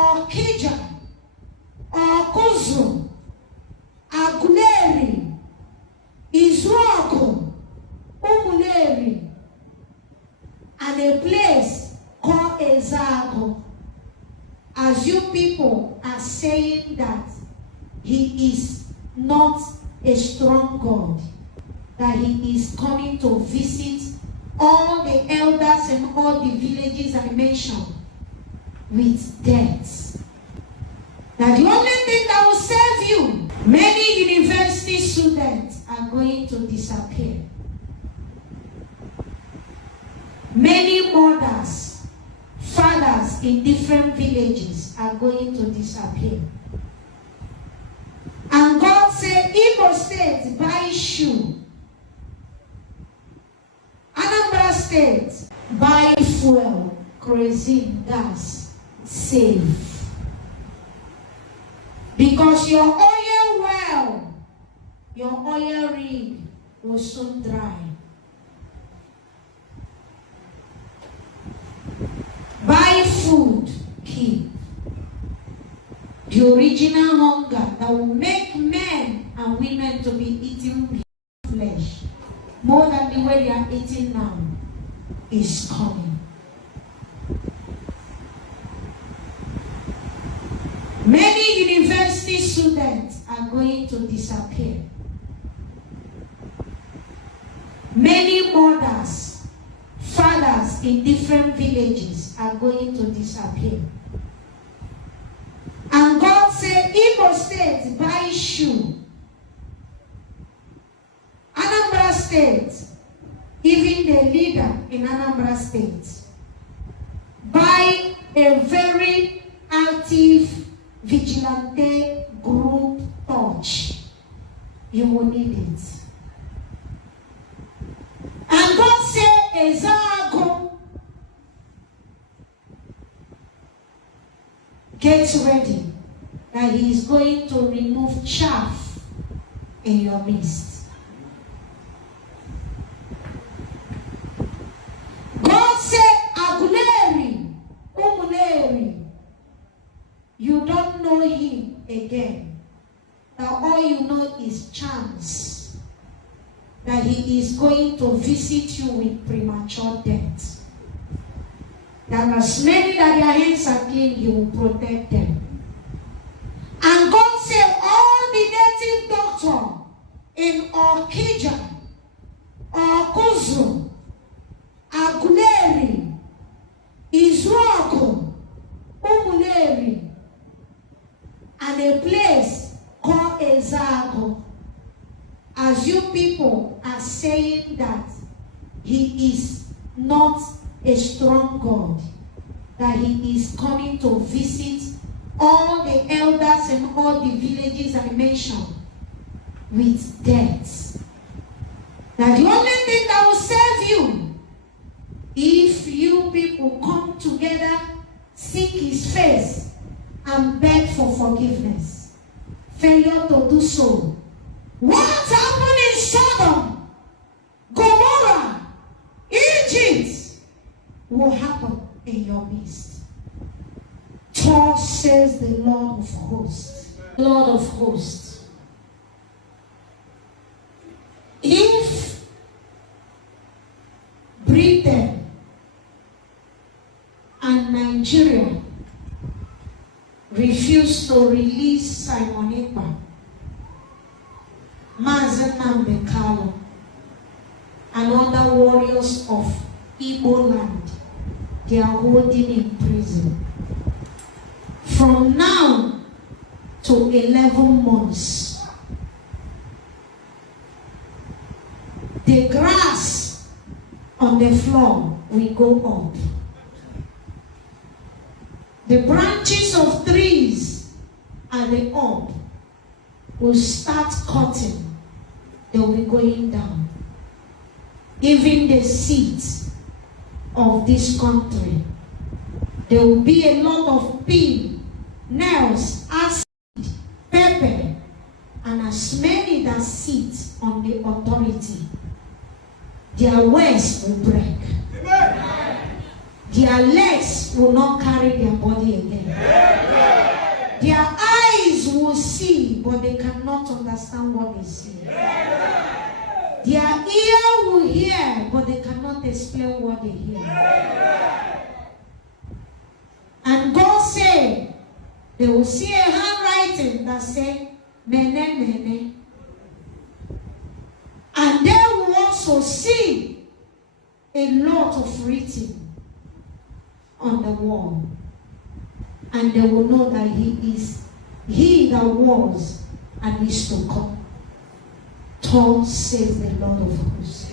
Okija, Okuzu, Aguleri, Izuoko, Umuleri, and a place called Ezago. As you people are saying that he is not a strong God, that he is coming to visit all the elders and all the villages I mentioned with death. That the only thing that will save you, many university students are going to disappear. Many mothers, fathers in different villages are going to disappear. And God said, Igbo State, buy shoe. Anambra State, buy fuel, kerosene, gas, save. Because your oil well, your oil rig will soon dry. Buy food, keep. The original hunger that will make men and women to be eating flesh more than the way they are eating now is coming. Many university students are going to disappear. Many mothers, fathers in different villages are going to disappear. And God said, Igbo State, buy shoe. Anambra State, even the leader in Anambra State, buy a very active vigilante group torch. You will need it. And God said, Ezago, get ready, that he is going to remove chaff in your midst. God said, Aguleri, Umuleri, you don't know him again. That all you know is chance. That he is going to visit you with premature death. That as many that their hands are clean, he will protect them. And God said, all the native doctor in Okija, Okuzu, Aguleri, Izuoko, Umuleri, and a place called Ezago. As you people are saying that he is not a strong God, that he is coming to visit all the elders and all the villages I mentioned with death. That the only thing that will save you, if you people come together, seek his face, and beg for forgiveness. Failure to do so. What happened in Sodom, Gomorrah, Egypt, will happen in your midst. Thus says the Lord of hosts. Lord of hosts. If Britain and Nigeria refuse to release Simon Ekpa, Mazenambekalo, and other warriors of Igbo land, they are holding in prison. From now to 11 months, the grass on the floor will go up. The branches of trees at the up will start cutting. They will be going down. Even the seeds of this country, there will be a lot of pin, nails, acid, pepper, and as many that sit on the authority, their words will break. Amen. their legs will not carry their body again. Their eyes will see, but they cannot understand what they see. Their ear will hear, but they cannot explain what they hear. And God said, they will see a handwriting that says, Mene, Mene. And they will also see a lot of written on the wall. And they will know that he is he that was and is to come. Thus says the Lord of hosts.